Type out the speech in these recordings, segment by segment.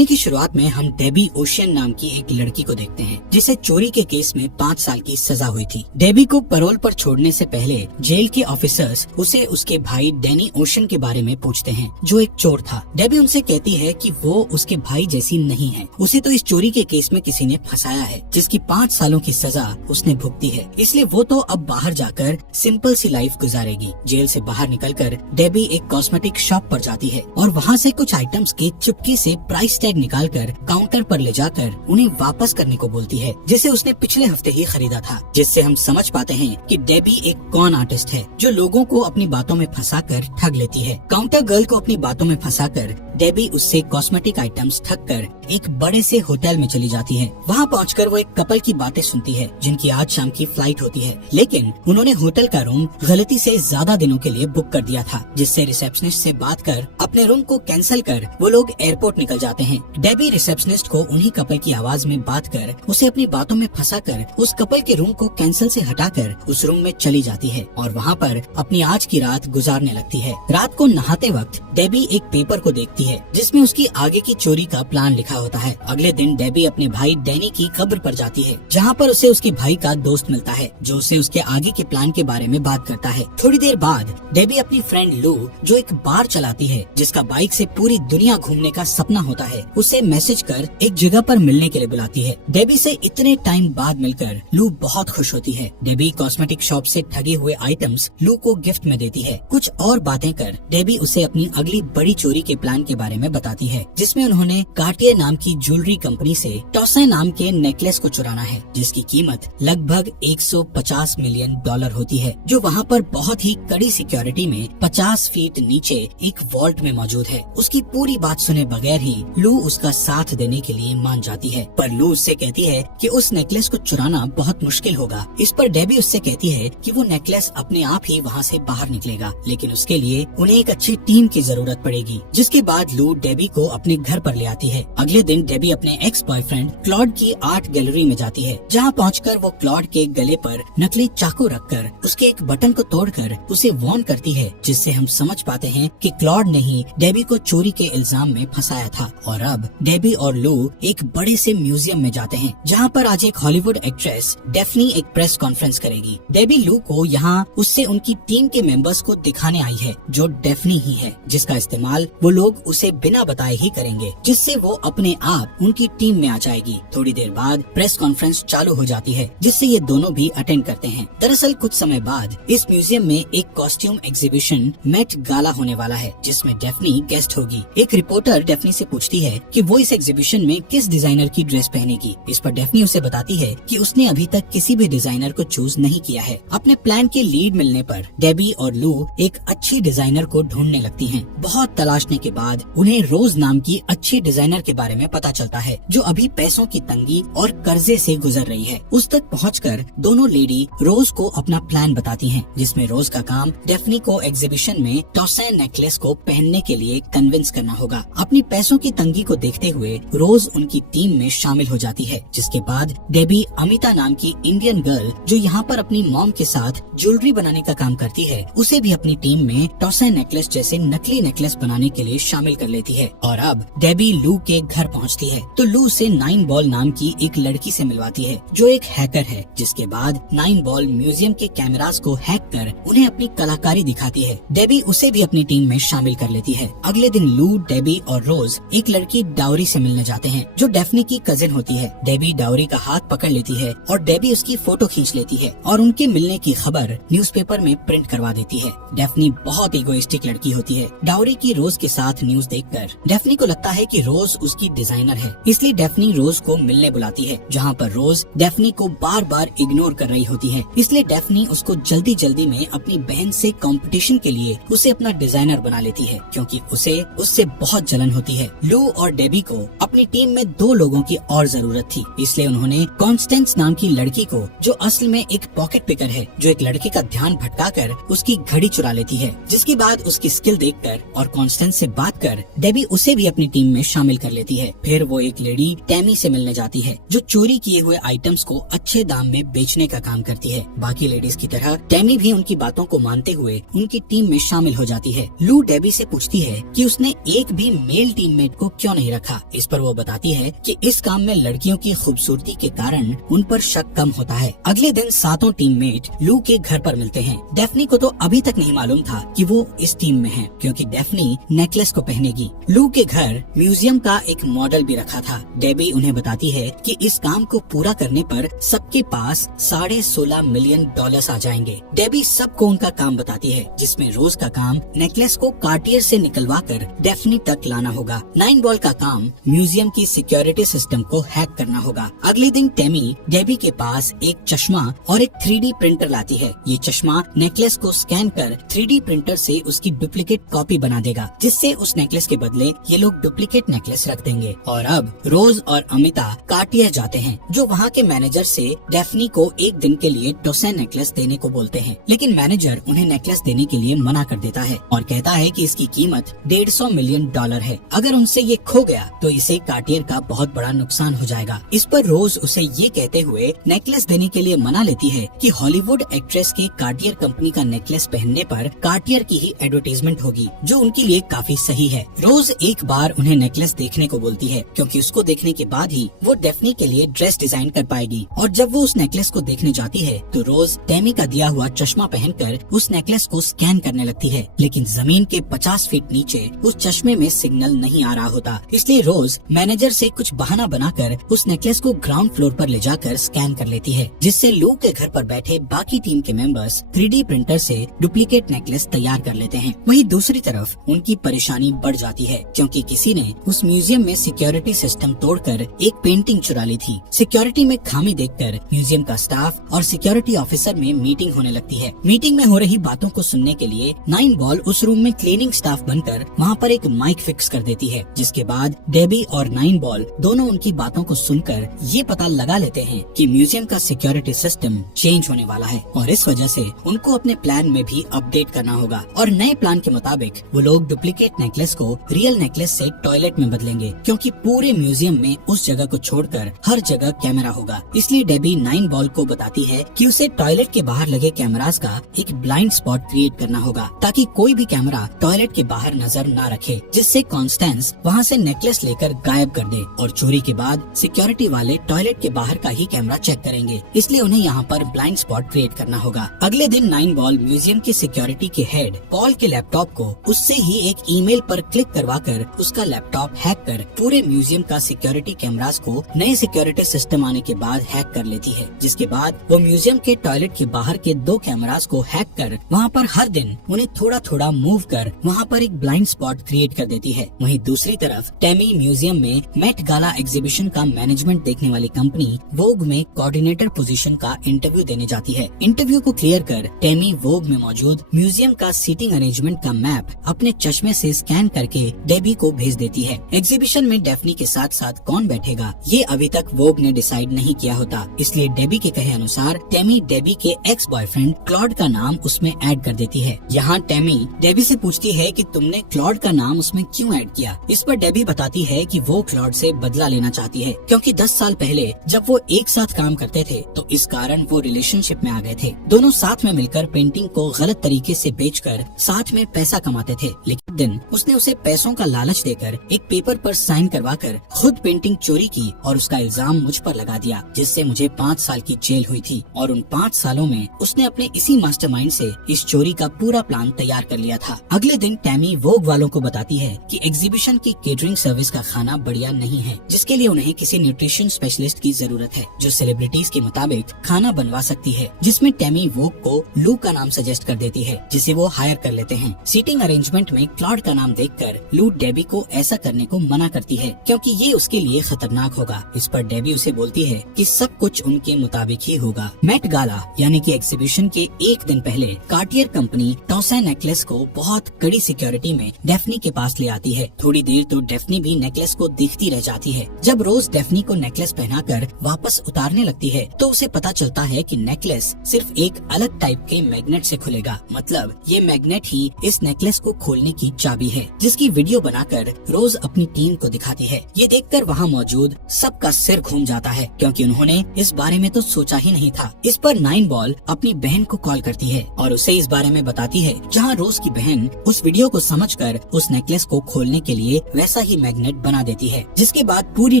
कहानी की शुरुआत में हम डेबी ओशियन नाम की एक लड़की को देखते हैं जिसे चोरी के केस में 5 साल की सजा हुई थी। डेबी को पैरोल पर छोड़ने से पहले जेल के ऑफिसर्स उसे उसके भाई डैनी ओशियन के बारे में पूछते हैं जो एक चोर था। डेबी उनसे कहती है कि वो उसके भाई जैसी नहीं है, उसे तो इस चोरी के केस में किसी ने फंसाया है जिसकी 5 सालों की सजा उसने भुगती है, इसलिए वो तो अब बाहर जाकर सिंपल सी लाइफ गुजारेगी। जेल से बाहर निकलकर डेबी एक कॉस्मेटिक शॉप पर जाती है और वहाँ से कुछ आइटम्स के चुपके से प्राइस टैग निकालकर काउंटर पर ले जाकर उन्हें वापस करने को बोलती है जिसे उसने पिछले हफ्ते ही खरीदा था, जिससे हम समझ पाते हैं कि डेबी एक कॉन आर्टिस्ट है जो लोगों को अपनी बातों में फंसाकर ठग लेती है। काउंटर गर्ल को अपनी बातों में फंसाकर डेबी उससे कॉस्मेटिक आइटम्स ठग कर एक बड़े से होटल में चली जाती है। वहाँ पहुंचकर वो एक कपल की बातें सुनती है जिनकी आज शाम की फ्लाइट होती है, लेकिन उन्होंने होटल का रूम गलती से ज्यादा दिनों के लिए बुक कर दिया था, जिससे रिसेप्शनिस्ट से बात कर अपने रूम को कैंसिल कर वो लोग एयरपोर्ट निकल जाते हैं। डेबी रिसेप्शनिस्ट को उन्हीं कपल की आवाज में बात कर उसे अपनी बातों में फंसाकर उस कपल के रूम को कैंसिल से हटाकर उस रूम में चली जाती है और वहाँ पर अपनी आज की रात गुजारने लगती है। रात को नहाते वक्त डेबी एक पेपर को देखती है जिसमें उसकी आगे की चोरी का प्लान लिखा होता है। अगले दिन डेबी अपने भाई डैनी की कब्र पर जाती है जहाँ पर उसे उसके भाई का दोस्त मिलता है जो उसे उसके आगे के प्लान के बारे में बात करता है। थोड़ी देर बाद डेबी अपनी फ्रेंड लू जो एक बार चलाती है जिसका बाइक से पूरी दुनिया घूमने का सपना होता है, उसे मैसेज कर एक जगह पर मिलने के लिए बुलाती है। डेबी से इतने टाइम बाद मिलकर लू बहुत खुश होती है। डेबी कॉस्मेटिक शॉप से ठगे हुए आइटम्स लू को गिफ्ट में देती है। कुछ और बातें कर डेबी उसे अपनी अगली बड़ी चोरी के प्लान के बारे में बताती है जिसमें उन्होंने कार्टियर नाम की ज्वेलरी कंपनी से टॉसे नाम के नेकलेस को चुराना है जिसकी कीमत लगभग 150 मिलियन डॉलर होती है, जो वहाँ पर बहुत ही कड़ी सिक्योरिटी में 50 फीट नीचे एक वॉल्ट में मौजूद है। उसकी पूरी बात सुने बगैर ही लू उसका साथ देने के लिए मान जाती है, पर लू उससे कहती है कि उस नेकलेस को चुराना बहुत मुश्किल होगा। इस पर डेबी उससे कहती है कि वो नेकलेस अपने आप ही वहाँ से बाहर निकलेगा, लेकिन उसके लिए उन्हें एक अच्छी टीम की जरूरत पड़ेगी। जिसके बाद लू डेबी को अपने घर पर ले आती है। अगले दिन डेबी अपने एक्स बॉयफ्रेंड क्लॉड की आर्ट गैलरी में जाती है जहाँ पहुंचकर वो क्लॉड के गले पर नकली चाकू रखकर उसके एक बटन को तोड़कर उसे वार्न करती है, जिससे हम समझ पाते हैं कि क्लॉड ने ही डेबी को चोरी के इल्जाम में फंसाया था। और अब डेबी और लू एक बड़े से म्यूजियम में जाते हैं जहाँ पर आज एक हॉलीवुड एक्ट्रेस डेफनी एक प्रेस कॉन्फ्रेंस करेगी। डेबी लू को यहाँ उससे उनकी टीम के मेंबर्स को दिखाने आई है जो डेफनी ही है, जिसका इस्तेमाल वो लोग उसे बिना बताए ही करेंगे, जिससे वो अपने आप उनकी टीम में आ जाएगी। थोड़ी देर बाद प्रेस कॉन्फ्रेंस चालू हो जाती है जिससे ये दोनों भी अटेंड करते हैं। दरअसल कुछ समय बाद इस म्यूजियम में एक कॉस्ट्यूम एग्जीबिशन मेट गाला होने वाला है जिसमें डेफनी गेस्ट होगी। एक रिपोर्टर डेफनी से पूछती है कि वो इस एग्जीबिशन में किस डिजाइनर की ड्रेस पहनेगी। इस पर डेफनी उसे बताती है कि उसने अभी तक किसी भी डिजाइनर को चूज नहीं किया है। अपने प्लान के लीड मिलने पर डेबी और लू एक अच्छी डिजाइनर को ढूंढने लगती हैं। बहुत तलाशने के बाद उन्हें रोज नाम की अच्छी डिजाइनर के बारे में पता चलता है जो अभी पैसों की तंगी और कर्जे से गुजर रही है। उस तक पहुंचकर दोनों लेडी रोज को अपना प्लान बताती हैं, जिसमें रोज का काम डेफनी को एग्जीबिशन में टॉसे नेकलेस को पहनने के लिए कन्विंस करना होगा। अपनी पैसों की तंगी को देखते हुए रोज उनकी टीम में शामिल हो जाती है। जिसके बाद डेबी अमिता नाम की इंडियन गर्ल जो यहाँ पर अपनी मॉम के साथ ज्वेलरी बनाने का काम करती है, उसे भी अपनी टीम में टॉसे नेकलेस जैसे नकली नेकलेस बनाने के लिए शामिल कर लेती है। और अब डेबी लू के घर पहुँचती है तो लू से 9 बॉल नाम की एक लड़की से मिलवाती है जो एक हैकर है। जिसके बाद 9 बॉल म्यूजियम के कैमरास को हैक कर उन्हें अपनी कलाकारी दिखाती है। डेबी उसे भी अपनी टीम में शामिल कर लेती है। अगले दिन लू, डेबी और रोज एक लड़की डाउरी से मिलने जाते हैं जो डेफनी की कजिन होती है। डेबी डाउरी का हाथ पकड़ लेती है और डेबी उसकी फोटो खींच लेती है और उनके मिलने की खबर न्यूज़पेपर में प्रिंट करवा देती है। डेफनी बहुत इगोइस्टिक लड़की होती है। डाउरी की रोज के साथ न्यूज देखकर डेफनी को लगता है कि रोज उसकी डिजाइनर है, इसलिए डेफनी रोज को मिलने बुलाती है जहाँ पर रोज डेफनी को बार बार इग्नोर कर रही होती है। इसलिए डेफनी उसको जल्दी जल्दी में अपनी बहन से कंपटीशन के लिए उसे अपना डिजाइनर बना लेती है क्योंकि उसे उससे बहुत जलन होती है। लू और डेबी को अपनी टीम में 2 लोगों की और जरूरत थी, इसलिए उन्होंने कॉन्स्टेंस नाम की लड़की को, जो असल में एक पॉकेट पिकर है, जो एक लड़के का ध्यान भटकाकर उसकी घड़ी चुरा लेती है। जिसके बाद उसकी स्किल देखकर और कॉन्स्टेंस से बात कर डेबी उसे भी अपनी टीम में शामिल कर लेती है। फिर वो एक लेडी टैमी से मिलने जाती है जो चोरी किए हुए आइटम्स को अच्छे दाम में बेचने का काम करती है। बाकी लेडीज की तरह टैमी भी उनकी बातों को मानते हुए उनकी टीम में शामिल हो जाती है। लू डेबी से पूछती है कि उसने एक भी मेल टीममेट को क्यों नहीं रखा। इस पर वो बताती है कि इस काम में लड़कियों की खूबसूरती के कारण उन पर शक कम होता है। अगले दिन सातों टीममेट लू के घर पर मिलते हैं। डेफनी को तो अभी तक नहीं मालूम था कि वो इस टीम में है, क्योंकि डेफनी नेकलेस को पहनेगी। लू के घर म्यूजियम का एक मॉडल भी रखा था। डेबी उन्हें बताती है कि इस काम को पूरा करने पर सबके पास $16.5 मिलियन आ जाएंगे। डेबी सबको उनका काम बताती है, जिसमें रोज का काम नेकलेस को कार्टियर से निकलवा कर डेफनी तक लाना होगा। 9 बॉल का काम म्यूजियम की सिक्योरिटी सिस्टम को हैक करना होगा। अगले दिन टेमी डेबी के पास एक चश्मा और एक 3D प्रिंटर लाती है। ये चश्मा नेकलेस को स्कैन कर 3D प्रिंटर से उसकी डुप्लीकेट कॉपी बना देगा, जिससे उस नेकलेस के बदले ये लोग डुप्लीकेट नेकलेस रख देंगे। और अब रोज और अमिता कार्टियर जाते हैं, जो वहाँ के मैनेजर से डेफनी को एक दिन के लिए टोसेन नेकलेस देने को बोलते हैं, लेकिन मैनेजर उन्हें नेकलेस देने के लिए मना कर देता है और कहता है कि इसकी कीमत $150 मिलियन है। अगर उनसे ये खो गया तो इसे कार्टियर का बहुत बड़ा नुकसान हो जाएगा। इस पर रोज उसे ये कहते हुए नेकलेस देने के लिए मना लेती है कि हॉलीवुड एक्ट्रेस के कार्टियर कंपनी का नेकलेस पहनने पर कार्टियर की ही एडवर्टाइजमेंट होगी, जो उनके लिए काफी सही है। रोज एक बार उन्हें नेकलेस देखने को बोलती है, क्योंकि उसको देखने के बाद ही वो डेफनी के लिए ड्रेस डिजाइन कर पाएगी। और जब वो उस नेकलेस को देखने जाती है तो रोज टेमी का दिया हुआ चश्मा पहनकर उस नेकलेस को स्कैन करने लगती है, लेकिन जमीन के 50 फीट नीचे उस चश्मे में सिग्नल नहीं आ रहा होता। इसलिए रोज मैनेजर से कुछ बहाना बनाकर उस नेकलेस को ग्राउंड फ्लोर पर ले जाकर स्कैन कर लेती है, जिससे लू के घर पर बैठे बाकी टीम के मेंबर्स 3D प्रिंटर से डुप्लीकेट नेकलेस तैयार कर लेते हैं। वहीं दूसरी तरफ उनकी परेशानी बढ़ जाती है, क्योंकि किसी ने उस म्यूजियम में सिक्योरिटी सिस्टम तोड़कर एक पेंटिंग चुरा ली थी। सिक्योरिटी में खामी देखकर म्यूजियम का स्टाफ और सिक्योरिटी ऑफिसर में मीटिंग होने लगती है। मीटिंग में हो रही बातों को सुनने के लिए 9 बॉल उस रूम में क्लीनिंग स्टाफ बनकर वहाँ पर एक माइक फिक्स कर देती है, जिसके बाद डेबी और 9 बॉल दोनों उनकी बातों को सुनकर ये पता लगा लेते हैं कि म्यूजियम का सिक्योरिटी सिस्टम चेंज होने वाला है और इस वजह से उनको अपने प्लान में भी अपडेट करना होगा। और नए प्लान के मुताबिक वो लोग डुप्लीकेट नेकलेस को रियल नेकलेस से टॉयलेट में बदलेंगे, क्योंकि पूरे म्यूजियम में उस जगह को छोड़कर हर जगह कैमरा होगा। इसलिए डेबी 9 बॉल को बताती है कि उसे टॉयलेट के बाहर लगे कैमरास का एक ब्लाइंड स्पॉट क्रिएट करना होगा, ताकि कोई भी कैमरा टॉयलेट के बाहर नजर न रखे, जिससे कॉन्स्टेंस वहाँ से नेकलेस लेकर गायब कर दे और चोरी के बाद सिक्योरिटी वाले टॉयलेट के बाहर का ही कैमरा चेक करेंगे। इसलिए उन्हें यहाँ पर ब्लाइंड स्पॉट क्रिएट करना होगा। अगले दिन 9 बॉल म्यूजियम की सिक्योरिटी के हेड पॉल के लैपटॉप को उससे ही एक ईमेल पर क्लिक करवाकर उसका लैपटॉप हैक कर पूरे म्यूजियम का सिक्योरिटी कैमरास को नए सिक्योरिटी सिस्टम आने के बाद हैक कर लेती है, जिसके बाद वो म्यूजियम के टॉयलेट के बाहर के 2 कैमरास को हैक कर वहाँ पर हर दिन उन्हें थोड़ा थोड़ा मूव कर वहाँ पर एक ब्लाइंड स्पॉट क्रिएट कर देती है। वहीं दूसरी तरफ टेमी म्यूजियम में मेट गाला एग्जीबिशन का मैनेजमेंट देखने वाली कंपनी वोग में कोऑर्डिनेटर पोजीशन का इंटरव्यू देने जाती है। इंटरव्यू को क्लियर कर टेमी वोग में मौजूद म्यूजियम का सीटिंग अरेंजमेंट का मैप अपने चश्मे से स्कैन करके डेबी को भेज देती है। एग्जीबिशन में डेफनी के साथ साथ कौन बैठेगा ये अभी तक वोग ने डिसाइड नहीं किया होता, इसलिए डेबी के कहे अनुसार टेमी डेबी के एक्स बॉयफ्रेंड क्लॉड का नाम उसमें ऐड कर देती है। यहाँ टेमी डेबी से पूछती है कि तुमने क्लॉड का नाम उसमें क्यों ऐड किया। इस पर डेबी बताती है कि वो क्लॉड से बदला लेना चाहती है, क्योंकि 10 साल पहले जब वो एक साथ काम करते थे तो इस कारण वो रिलेशनशिप में आ गए थे। दोनों साथ में मिलकर पेंटिंग को गलत तरीके से बेचकर साथ में पैसा कमाते थे, लेकिन दिन उसने उसे पैसों का लालच देकर एक पेपर पर साइन करवाकर खुद पेंटिंग चोरी की और उसका इल्जाम मुझ पर लगा दिया, जिससे मुझे 5 साल की जेल हुई थी। और उन 5 सालों में उसने अपने इसी मास्टरमाइंड से इस चोरी का पूरा प्लान तैयार कर लिया था। अगले दिन टैमी वोग वालों को बताती है कि एग्जीबिशन की केटरिंग सर्विस का खाना बढ़िया नहीं है, जिसके लिए उन्हें किसी न्यूट्रिशन स्पेशलिस्ट की जरूरत है जो सेलिब्रिटीज के मुताबिक खाना बनवा सकती है, जिसमें टैमी वोग को लू का नाम सजेस्ट कर देती है, जिसे वो हायर कर लेते हैं। सीटिंग अरेंजमेंट में क्लॉड का नाम देखकर लू डेबी को ऐसा करने को मना करती है, क्योंकि ये उसके लिए खतरनाक होगा। इस पर डेबी उसे बोलती है कि सब कुछ उनके मुताबिक ही होगा। मेट गाला यानी कि एग्जीबिशन के एक दिन पहले कार्टियर कंपनी टोसेन नेकलेस को बहुत कड़ी सिक्योरिटी में डेफनी के पास ले आती है। थोड़ी देर तो डेफनी भी नेकलेस को देखती रह जाती है। जब रोज डेफनी को नेकलेस पहनाकर वापस उतारने लगती है तो उसे पता चलता है कि नेकलेस सिर्फ एक अलग टाइप के मैग्नेट से खुलेगा, मतलब ये मैग्नेट ही इस नेकलेस को खोलने की चाबी है, जिसकी वीडियो बनाकर रोज अपनी टीम को दिखाती है। ये देखकर वहाँ मौजूद सबका सिर घूम जाता है, क्योंकि उन्होंने इस बारे में तो सोचा ही नहीं था। इस पर 9 बॉल अपनी बहन को कॉल करती है और उसे इस बारे में बताती है, जहाँ रोज की बहन उस वीडियो को समझकर उस नेकलेस को खोलने के लिए वेस्ट वैसा ही मैग्नेट बना देती है, जिसके बाद पूरी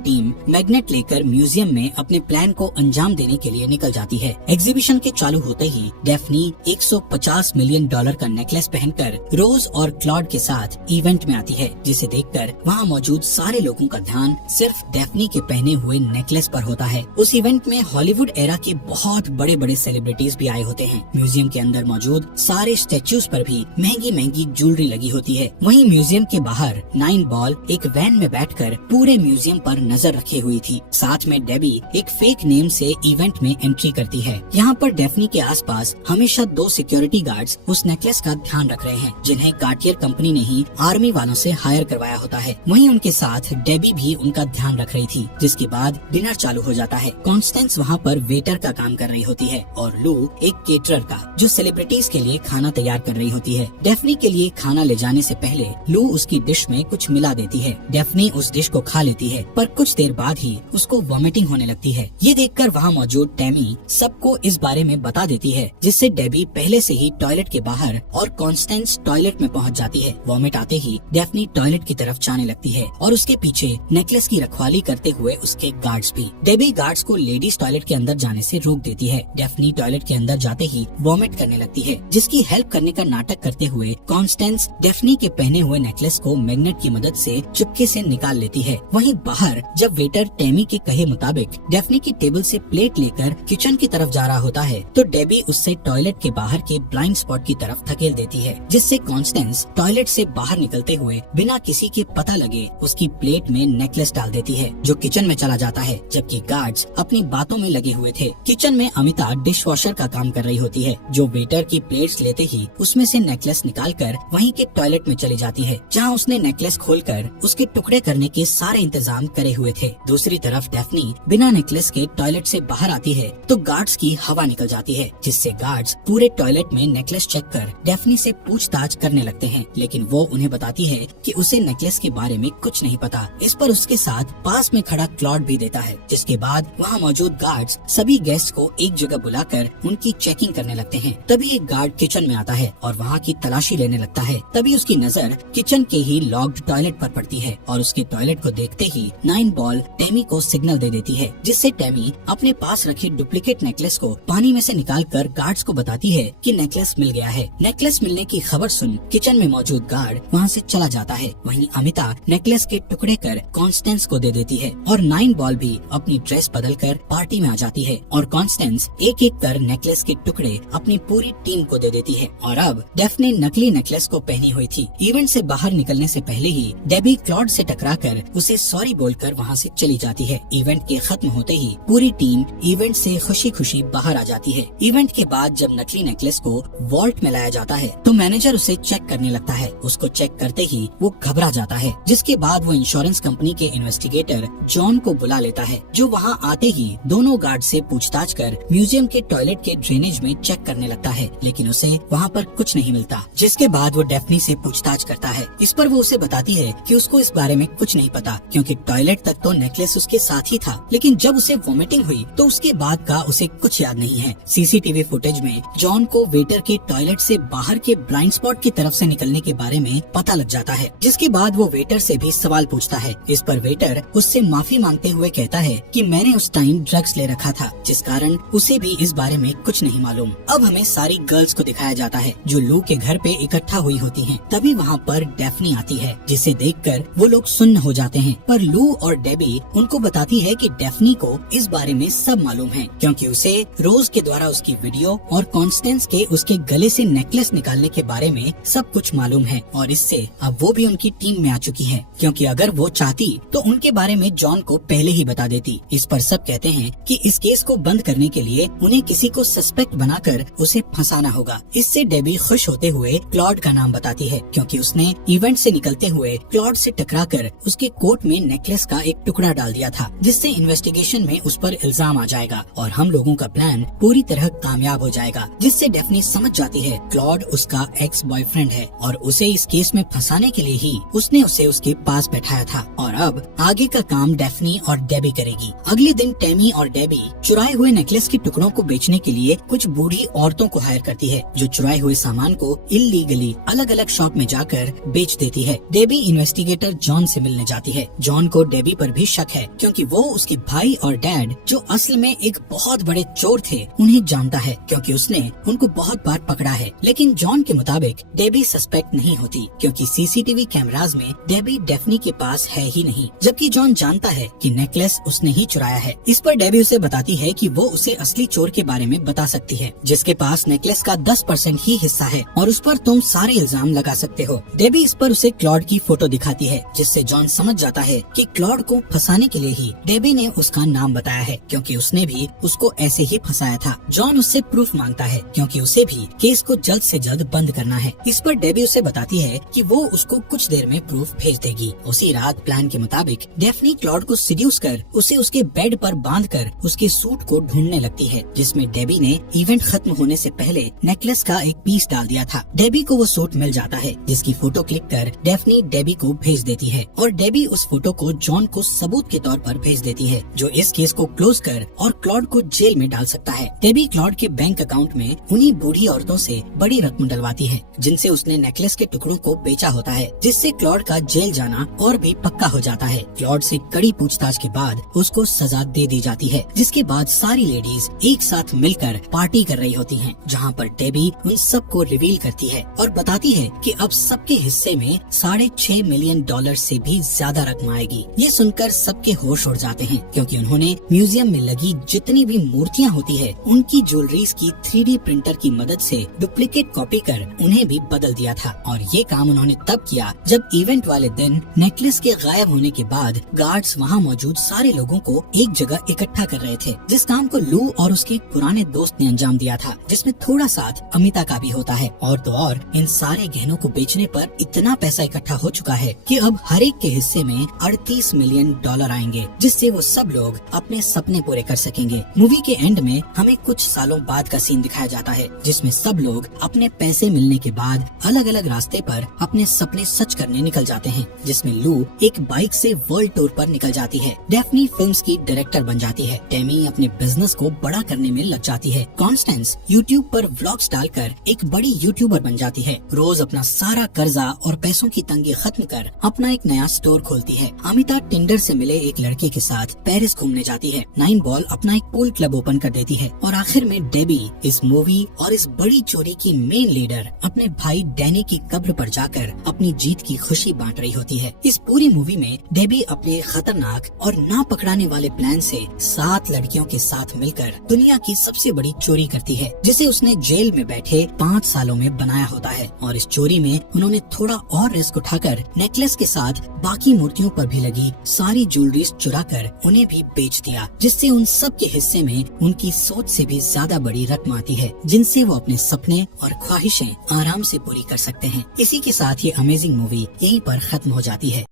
टीम मैग्नेट लेकर म्यूजियम में अपने प्लान को अंजाम देने के लिए निकल जाती है। एग्जीबिशन के चालू होते ही डेफ्नी $150 मिलियन का नेकलेस पहनकर रोज और क्लॉड के साथ इवेंट में आती है, जिसे देखकर वहाँ मौजूद सारे लोगों का ध्यान सिर्फ डेफ्नी के पहने हुए नेकलेस पर होता है। उस इवेंट में हॉलीवुड एरा के बहुत बड़े बड़े सेलिब्रिटीज भी आए होते हैं। म्यूजियम के अंदर मौजूद सारे स्टेच्यूज पर भी महंगी महंगी ज्वेलरी लगी होती है। वहीं म्यूजियम के बाहर 9 बॉल एक वैन में बैठकर पूरे म्यूजियम पर नजर रखे हुई थी। साथ में डेबी एक फेक नेम से इवेंट में एंट्री करती है। यहाँ पर डेफ्नी के आसपास हमेशा 2 सिक्योरिटी गार्ड्स उस नेकलेस का ध्यान रख रहे हैं, जिन्हें कार्टियर कंपनी ने ही आर्मी वालों से हायर करवाया होता है। वहीं उनके साथ डेबी भी उनका ध्यान रख रही थी। जिसके बाद डिनर चालू हो जाता है। कॉन्स्टेंस वहाँ पर वेटर का काम कर रही होती है और लू एक केटरर का, जो सेलिब्रिटीज के लिए खाना तैयार कर रही होती है। डेफ्नी के लिए खाना ले जाने से पहले लू उसकी डिश में कुछ मिला देती है। डेफ्नी उस डिश को खा लेती है, पर कुछ देर बाद ही उसको वॉमिटिंग होने लगती है। ये देखकर वहाँ मौजूद टैमी सबको इस बारे में बता देती है, जिससे डेबी पहले से ही टॉयलेट के बाहर और कॉन्स्टेंस टॉयलेट में पहुँच जाती है। वॉमिट आते ही डेफ्नी टॉयलेट की तरफ जाने लगती है और उसके पीछे नेकलेस की रखवाली करते हुए उसके गार्ड्स भी। डेबी गार्ड्स को लेडीज टॉयलेट के अंदर जाने से रोक देती है। डेफ्नी टॉयलेट के अंदर जाते ही वॉमिट करने लगती है, जिसकी हेल्प करने का नाटक करते हुए कॉन्स्टेंस डेफ्नी के पहने हुए नेकलेस को मैग्नेट की मदद से चुपके से निकाल लेती है। वहीं बाहर जब वेटर टैमी के कहे मुताबिक डेफ्नी की टेबल से प्लेट लेकर किचन की तरफ जा रहा होता है, तो डेबी उससे टॉयलेट के बाहर के ब्लाइंड स्पॉट की तरफ धकेल देती है, जिससे कॉन्स्टेंस टॉयलेट से बाहर निकलते हुए बिना किसी के पता लगे उसकी प्लेट में नेकलेस डाल देती है, जो किचन में चला जाता है। जबकि गार्ड्स अपनी बातों में लगे हुए थे। किचन में अमिता डिश वॉशर का काम कर रही होती है, जो वेटर की प्लेट्स लेते ही उसमें से नेकलेस निकालकर वहीं के टॉयलेट में चली जाती है, जहां उसने नेकलेस खोलकर उसके टुकड़े करने के सारे इंतजाम करे हुए थे। दूसरी तरफ डेफ्नी बिना नेकलेस के टॉयलेट से बाहर आती है तो गार्ड्स की हवा निकल जाती है, जिससे गार्ड्स पूरे टॉयलेट में नेकलेस चेक कर डेफ्नी से पूछताछ करने लगते हैं, लेकिन वो उन्हें बताती है कि उसे नेकलेस के बारे में कुछ नहीं पता। इस पर उसके साथ पास में खड़ा क्लॉड भी देता है। जिसके बाद वहाँ मौजूद गार्ड्स सभी गेस्ट को एक जगह बुलाकर उनकी चेकिंग करने लगते हैं। तभी एक गार्ड किचन में आता है और वहाँ की तलाशी लेने लगता है। तभी उसकी नजर किचन के ही लॉक्ड टॉयलेट पर पड़ती है और उसके टॉयलेट को देखते ही 9 बॉल टैमी को सिग्नल दे देती है, जिससे टैमी अपने पास रखे डुप्लीकेट नेकलेस को पानी में से निकालकर गार्ड्स को बताती है कि नेकलेस मिल गया है। नेकलेस मिलने की खबर सुन किचन में मौजूद गार्ड वहाँ से चला जाता है। वहीं अमिता नेकलेस के टुकड़े कर कॉन्स्टेंस को दे देती है और 9 बॉल भी अपनी ड्रेस बदलकर पार्टी में आ जाती है और कॉन्स्टेंस एक एक कर नेकलेस के टुकड़े अपनी पूरी टीम को दे देती है। और अब डेफ्नी नकली नेकलेस को पहनी हुई थी। इवेंट से बाहर निकलने से पहले ही डेबी क्लॉड से टकराकर उसे सॉरी बोलकर वहाँ से चली जाती है। इवेंट के खत्म होते ही पूरी टीम इवेंट से खुशी खुशी बाहर आ जाती है। इवेंट के बाद जब नकली नेकलेस को वॉल्ट में लाया जाता है तो मैनेजर उसे चेक करने लगता है। उसको चेक करते ही वो घबरा जाता है, जिसके बाद वो इंश्योरेंस कंपनी के इन्वेस्टिगेटर जॉन को बुला लेता है, जो वहाँ आते ही दोनों गार्ड से पूछताछ कर म्यूजियम के टॉयलेट के ड्रेनेज में चेक करने लगता है, लेकिन उसे वहाँ पर कुछ नहीं मिलता। जिसके बाद वो डेफ्नी से पूछताछ करता है। इस पर वो उसे बताती है कि उसको इस बारे में कुछ नहीं पता, क्योंकि टॉयलेट तक तो नेकलेस उसके साथ ही था, लेकिन जब उसे वॉमिटिंग हुई तो उसके बाद का उसे कुछ याद नहीं है। सीसीटीवी फुटेज में जॉन को वेटर के टॉयलेट से बाहर के ब्लाइंड स्पॉट की तरफ से निकलने के बारे में पता लग जाता है, जिसके बाद वो वेटर से भी सवाल पूछता है। इस पर वेटर उससे माफी मांगते हुए कहता है कि मैंने उस टाइम ड्रग्स ले रखा था, जिस कारण उसे भी इस बारे में कुछ नहीं मालूम। अब हमें सारी गर्ल्स को दिखाया जाता है जो लू के घर पे इकट्ठा हुई होती हैं। तभी वहाँ पर डेफ्नी आती है, जिसे देखकर वो लोग सुन्न हो जाते हैं, पर लू और डेबी उनको बताती है कि डेफ्नी को इस बारे में सब मालूम है, क्योंकि उसे रोज के द्वारा उसकी वीडियो और कॉन्स्टेंस के उसके गले से नेकलेस निकालने के बारे में सब कुछ मालूम है। और इससे अब वो भी उनकी टीम में आ चुकी है, क्योंकि अगर वो चाहती तो उनके बारे में जॉन को पहले ही बता देती। इस पर सब कहते हैं कि इस केस को बंद करने के लिए उन्हें किसी को सस्पेक्ट बनाकर उसे फंसाना होगा। इससे डेबी खुश होते हुए क्लॉड का नाम बताती है, क्योंकि उसने इवेंट से निकलते हुए क्लॉड से टकराकर उसके कोट में नेकलेस का एक टुकड़ा डाल दिया था, जिससे इन्वेस्टिगेशन में उस पर इल्जाम आ जाएगा और हम लोगों का प्लान पूरी तरह कामयाब हो जाएगा। जिससे डेफ्नी समझ जाती है क्लॉड उसका एक्स बॉयफ्रेंड है और उसे इस केस में फंसाने के लिए ही उसने उसे उसके पास बैठाया था। और अब आगे का काम डेफ्नी और डेबी करेगी। अगले दिन टैमी और डेबी चुराए हुए नेकलेस के टुकड़ों को बेचने के लिए कुछ बूढ़ी औरतों को हायर करती है, जो चुराए हुए सामान को इल्लीगली अलग अलग शॉप में जाकर बेच देती है। डेबी इन्वेस्टिगेटर जॉन से मिलने जाती है। जॉन को डेबी पर भी शक है क्योंकि वो उसके भाई और डैड, जो असल में एक बहुत बड़े चोर थे, उन्हें जानता है क्योंकि उसने उनको बहुत बार पकड़ा है। लेकिन जॉन के मुताबिक डेबी सस्पेक्ट नहीं होती क्योंकि सीसीटीवी कैमरास में डेबी डेफनी के पास है ही नहीं, जबकि जॉन जानता है कि नेकलेस उसने ही चुराया है। इस पर डेबी उसे बताती है कि वो उसे असली चोर के बारे में बता सकती है, जिसके पास नेकलेस का 10% ही हिस्सा है और उस पर तुम सारे इल्जाम लगा सकते हो। डेबी इस पर उसे क्लॉड की फोटो दिखाती है, जिससे जॉन समझ जाता है कि क्लॉड को फंसाने के लिए ही डेबी ने उसका नाम बताया है क्योंकि उसने भी उसको ऐसे ही फंसाया था। जॉन उससे प्रूफ मांगता है क्योंकि उसे भी केस को जल्द से जल्द बंद करना है। इस पर डेबी उसे बताती है कि वो उसको कुछ देर में प्रूफ भेज देगी। उसी रात प्लान के मुताबिक डेफनी क्लॉड को सीड्यूस कर उसे उसके बेड पर बांधकर उसके सूट को ढूंढने लगती है, जिसमें डेबी ने इवेंट खत्म होने से पहले नेकलेस का एक पीस डाल दिया था। डेबी को वो सूट मिल जाता है, जिसकी फोटो क्लिक कर डेफनी डेबी को भेज देती है और डेबी उस फोटो को जॉन को सबूत के तौर पर भेज देती है, जो इस केस को क्लोज कर और क्लॉड को जेल में डाल सकता है। डेबी क्लॉड के बैंक अकाउंट में उन्हीं बूढ़ी औरतों से बड़ी रकम डलवाती है जिनसे उसने नेकलेस के टुकड़ों को बेचा होता है, जिससे क्लॉड का जेल जाना और भी पक्का हो जाता है। क्लॉड से कड़ी पूछताछ के बाद उसको सजा दे दी जाती है, जिसके बाद सारी लेडीज एक साथ मिलकर पार्टी कर रही होती हैं, जहां पर डेबी उन सबको रिवील करती है और बताती है कि अब सबके हिस्से में $6.5 मिलियन से भी ज्यादा रकम आएगी। ये सुनकर सबके होश उड़ जाते हैं क्योंकि उन्होंने म्यूजियम में लगी जितनी भी मूर्तियाँ होती है उनकी ज्वेलरीज की 3D प्रिंटर की मदद से डुप्लीकेट कॉपी कर उन्हें भी बदल दिया था। और ये काम उन्होंने तब किया जब इवेंट वाले दिन नेकलेस के गायब होने के बाद गार्ड्स वहाँ मौजूद सारे लोगों को एक जगह इकट्ठा कर रहे थे, जिस काम को लू और उसके एक पुराने दोस्त ने अंजाम दिया था, जिसमें थोड़ा साथ अमिता का भी होता है। और तो और इन सारे गहनों को बेचने पर इतना पैसा इकट्ठा हो चुका है कि अब हर एक के हिस्से में $38 मिलियन आएंगे, जिससे वो सब लोग अपने सपने पूरे कर सकेंगे। मूवी के एंड में हमें कुछ सालों बाद का सीन दिखाया जाता है, जिसमें सब लोग अपने पैसे मिलने के बाद अलग अलग रास्ते पर अपने सपने सच करने निकल जाते हैं, जिसमें लू एक बाइक से वर्ल्ड टूर पर निकल जाती है, डेफनी फिल्म्स की डायरेक्टर बन जाती है, टेमी अपने बिजनेस को बड़ा करने में लग जाती है, कॉन्स्टेंस यूट्यूब पर व्लॉग्स डालकर एक बड़ी यूट्यूबर बन जाती है, रोज अपना सारा कर्जा और पैसों की तंगी खत्म कर अपना एक नया स्टोर खोलती है, अमिता टिंडर से मिले एक लड़के के साथ पेरिस घूमने जाती है, 9 बॉल अपना एक पूल क्लब ओपन कर देती है और आखिर में डेबी इस मूवी और इस बड़ी चोरी की मेन लीडर अपने भाई डैनी की कब्र पर जाकर अपनी जीत की खुशी बांट रही होती है। इस पूरी मूवी में डेबी अपने खतरनाक और ना पकड़ाने वाले प्लान से 7 लड़कियों के साथ मिलकर दुनिया की सबसे बड़ी चोरी करती है, जिसे उसने जेल में बैठे 5 सालों में बनाया होता है। और इस चोरी में उन्होंने थोड़ा और रिस्क उठाकर नेकलेस के साथ बाकी मूर्तियों पर भी लगी सारी ज्वेलरीज चुरा कर उन्हें भी बेच दिया, जिससे उन सब के हिस्से में उनकी सोच से भी ज्यादा बड़ी रकम आती है, जिनसे वो अपने सपने और ख्वाहिशें आराम से पूरी कर सकते हैं। इसी के साथ ये अमेजिंग मूवी यहीं पर खत्म हो जाती है।